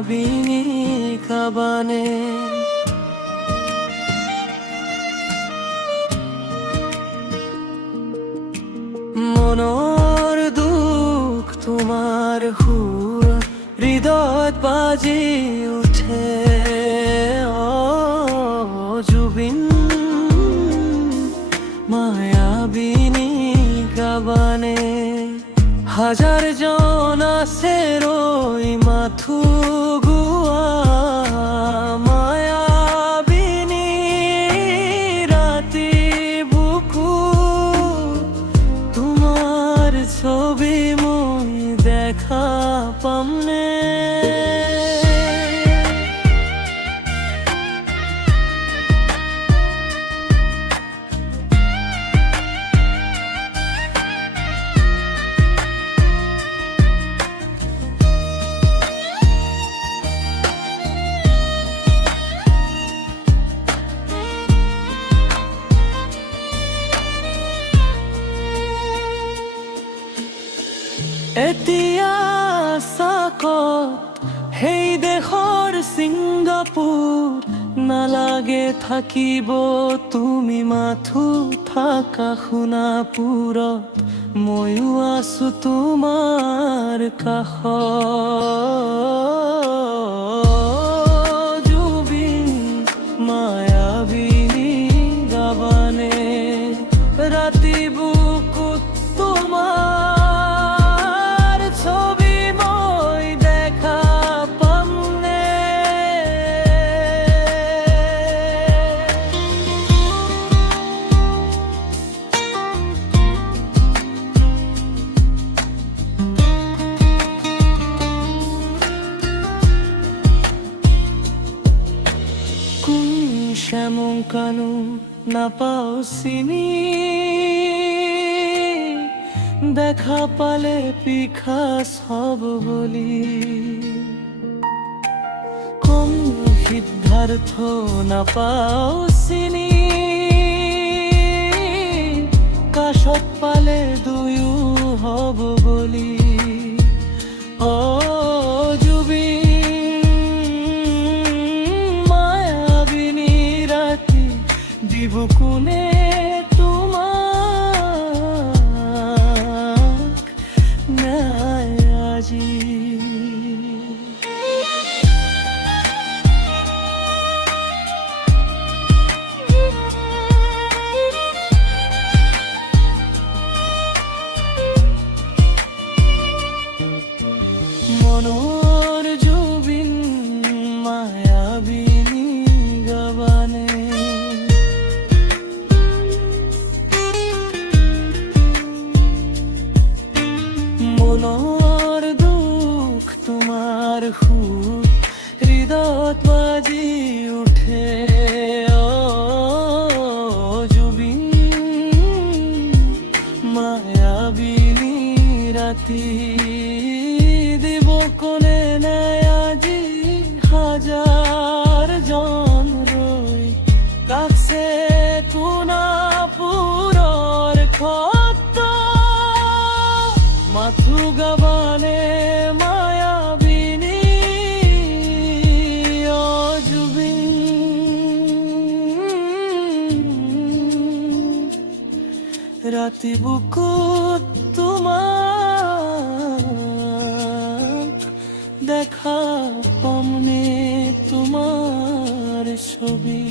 মায়াবিনী কাবানে। মনৰ দুখ তোমাৰ সুৰ হৃদয়ত বাজি উঠে। জুবিন মায়াবিনী কাবানে। হাজাৰ জন আছে ৰৈ মাথো গোৱা মায়াবিনী ৰাতি বুকু। তোমাৰ ছবি মই দেখা পামনে? এতিয়া চাকত সেই দেশৰ ছিংগাপুৰ নালাগে থাকিব তুমি মাথো থাকা সোণাপুৰত। ময়ো আছো তোমাৰ কাষত। জুবিন মায়াবিনী কাবানে। ৰাতি বুকুত তোমাৰ ছবি মই দেখা পামনে? কোন শ্যামং কানু নাপাও চিনি। দেখা পালে পিখাস হব বলি। কোন সিদ্ধাৰ্থ নাপাও চিনি। কাষত পালে দুয়ো হব বলি। জুবিন মায়াবিনী ৰাতি দিব কোনে তোমাক নাই আজি? মনৰ জুবিন মায়াবিনী কাবানে। মনৰ দুখ তোমাৰ সুৰ হৃদয়ত বাজি উঠে। জুবিন মায়াবিনী ৰাতি দিব কোনে নাই আজি? হাজাৰ জন ৰৈ কাছে সোণাপুৰৰ ক্ষত মাথো গাবানে মায়াবিনী। জুবিন ৰাতি বুকুত তোমাক দেখা পামনে? তোমাৰ ছবি